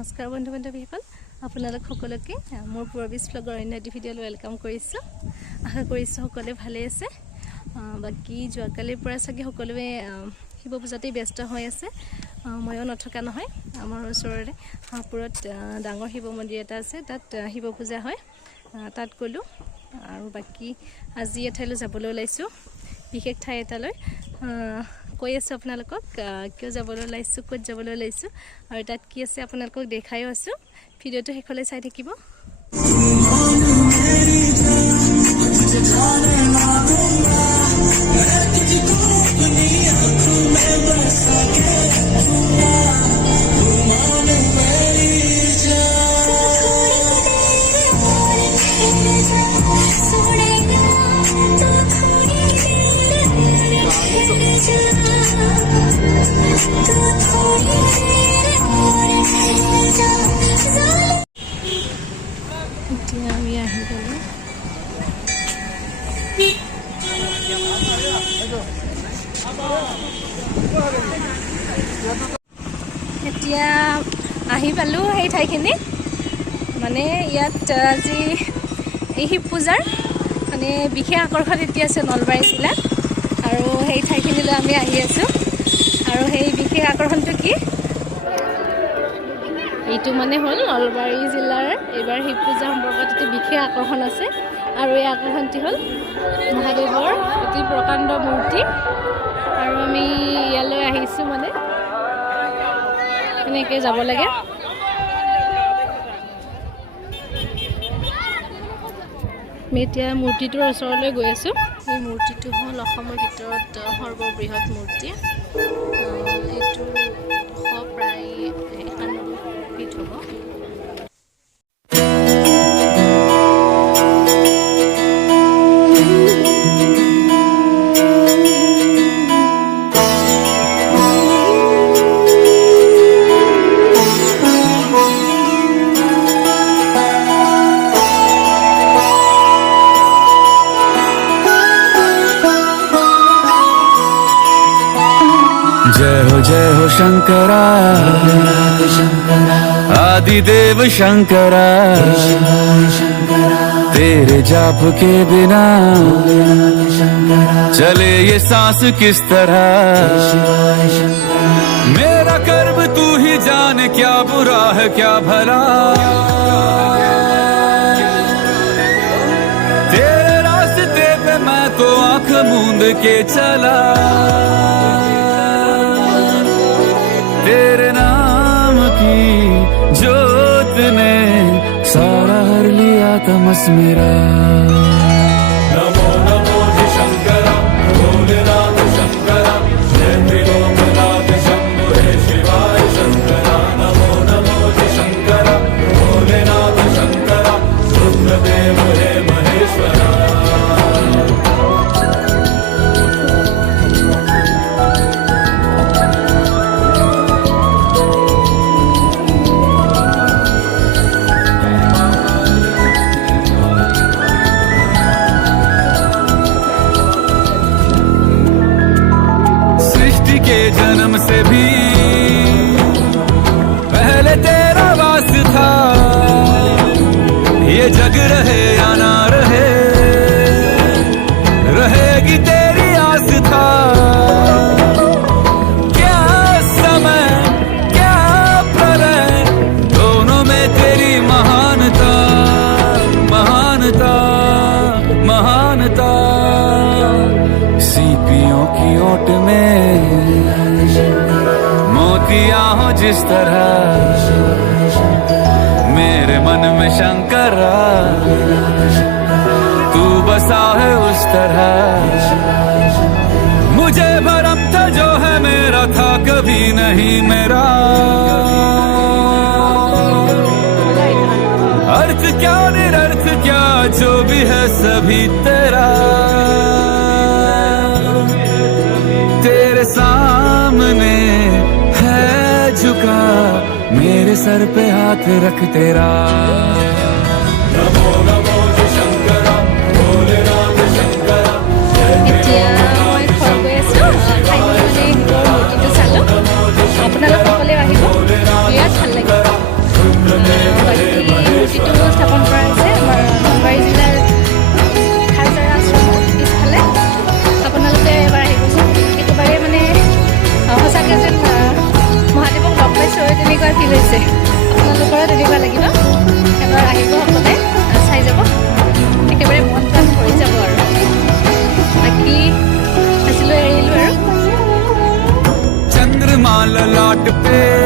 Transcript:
নমস্কাৰ বন্ধু বান্ধৱীসকল আপোনালোক সকলোকে মোৰ পূৰ্বিছ ব্লগৰ অন্য এটি ভিডিঅ'লৈ ৱেলকাম কৰিছোঁ। আশা কৰিছোঁ সকলোৱে ভালে আছে। বাকী যোৱাকালিৰ পৰা চাগে সকলোৱে শিৱ পূজাতেই ব্যস্ত হৈ আছে। ময়ো নথকা নহয়। আমাৰ ওচৰতে হাঁহপুৰত ডাঙৰ শিৱ মন্দিৰ এটা আছে, তাত শিৱ পূজা হয়, তাত গ'লোঁ। আৰু বাকী আজি এঠাইলৈ যাবলৈ ওলাইছোঁ, বিশেষ ঠাই এটালৈ। কৈ আছোঁ আপোনালোকক কিয় যাবলৈ ওলাইছোঁ, ক'ত যাবলৈ ওলাইছোঁ আৰু তাত কি আছে আপোনালোকক দেখায়ো আছোঁ। ভিডিঅ'টো শেষলৈ চাই থাকিব। এতিয়া আমি আহি গ'লোঁ। এতিয়া আহি পালোঁ সেই ঠাইখিনি। মানে ইয়াত আজি এই শিৱ পূজাৰ মানে বিশেষ আকৰ্ষণ এতিয়া আছে নলবাৰী জিলাত, আৰু সেই ঠাইখিনিলৈ আমি আহি আছোঁ। আৰু সেই বিশেষ আকৰ্ষণটো কি, এইটো মানে হ'ল নলবাৰী জিলাৰ এইবাৰ শিৱ পূজা সম্পৰ্কত এটি বিশেষ আকৰ্ষণ আছে। আৰু এই আকৰ্ষণটি হ'ল মহাদেৱৰ এটি প্ৰকাণ্ড মূৰ্তি। আৰু আমি ইয়ালৈ আহিছোঁ, মানে এনেকৈ যাব লাগে। আমি এতিয়া মূৰ্তিটোৰ ওচৰলৈ গৈ আছোঁ। এই মূৰ্তিটো হ'ল অসমৰ ভিতৰত সৰ্ববৃহৎ মূৰ্তি। এইটো প্ৰায় 91 ফিট হ'ব। जय हो शंकरा आदिदेव शंकरा, तेरे जाप के बिना चले ये सांस किस तरह। मेरा कर्म तू ही जाने, क्या बुरा है क्या भला। तेरे रास्ते पे मैं तो आंख मूंद के चला, तेरे नाम की जोत ने सारा हर लिया तमस मेरा। नमो नमो शंकरा भोलेनाथ शंकरा, जय त्रिलोकनाथ शंभो हे शिवाय शंकरा। नमो नमो शंकरा भोलेनाथ शंकरा, रुद्रदेव हे महेश्वरा। जन्म से भी पहले तेरा वास था, ये जग रहे या ना रहे, रहेगी तेरी आस था। क्या समय क्या प्रलय, दोनों में तेरी महानता महानता महानता। सीपियों की ओट में मोतिया हो जिस तरह, मेरे मन में शंकरा तू बसा है उस तरह। मुझे भरम था जो है मेरा था कभी नहीं मेरा। अर्थ क्या निरर्थ क्या जो भी है सभी तेरा। तेरे सामने है झुका मेरे सर पे हाथ रख तेरा। नमो नमो शंकरा भोलेनाथ शंकरा, এতিয়া মই ঘৰ গৈ আছোঁ। ঠাইখিনি মানে শিৱৰ মূৰ্তিটো চালোঁ। আপোনালোক সকলোৱে আহিব, বিৰাট ভাল লাগিব। হৈছে আপোনালোকৰো তেনেকুৱা লাগিব এবাৰ আহিব সকলোৱে চাই যাব একেবাৰে মন প্ৰাণ ভৰি যাব আৰু বাকী আজিলৈ এৰিলোঁ আৰু चंद्रमा ललाट पे